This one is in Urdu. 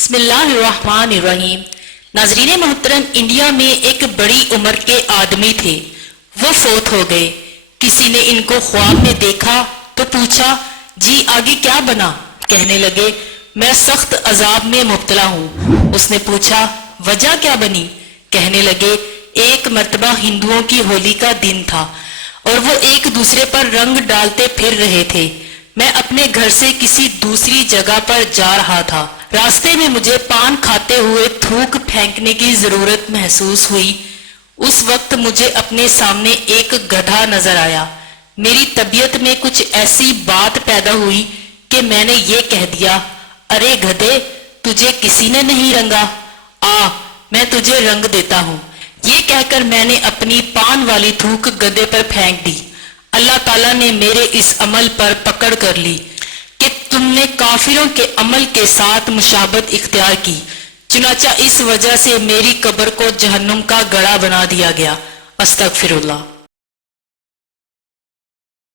بسم اللہ الرحمن الرحیم۔ ناظرین محترم، انڈیا میں ایک بڑی عمر کے آدمی تھے، وہ فوت ہو گئے۔ کسی نے ان کو خواب میں دیکھا تو پوچھا، جی آگے کیا بنا؟ کہنے لگے، میں سخت عذاب میں مبتلا ہوں۔ اس نے پوچھا، وجہ کیا بنی؟ کہنے لگے، ایک مرتبہ ہندوؤں کی ہولی کا دن تھا اور وہ ایک دوسرے پر رنگ ڈالتے پھر رہے تھے۔ میں اپنے گھر سے کسی دوسری جگہ پر جا رہا تھا، راستے میں مجھے پان کھاتے ہوئے تھوک پھینکنے کی ضرورت محسوس ہوئی۔ اس وقت مجھے اپنے سامنے ایک گدھا نظر آیا۔ میری طبیعت میں کچھ ایسی بات پیدا ہوئی کہ میں نے یہ کہہ دیا، ارے گدھے، تجھے کسی نے نہیں رنگا، آ میں تجھے رنگ دیتا ہوں۔ یہ کہہ کر میں نے اپنی پان والی تھوک گدھے پر پھینک دی۔ اللہ تعالیٰ نے میرے اس عمل پر پکڑ کر لی کہ تم نے کافروں کے عمل کے ساتھ مشابہت اختیار کی، چنانچہ اس وجہ سے میری قبر کو جہنم کا گڑھا بنا دیا گیا۔ استغفر اللہ۔